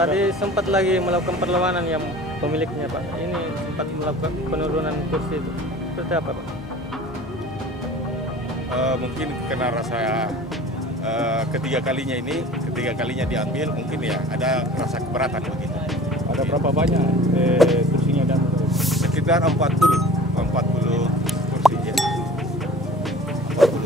Tadi sempat lagi melakukan perlawanan yang pemiliknya, Pak. Ini sempat melakukan penurunan kursi itu. Seperti apa, Pak? Mungkin karena rasa ketiga kalinya diambil, mungkin ya ada rasa keberatan begitu. Ada berapa banyak kursinya dan sekitar 40 kursi ya. 40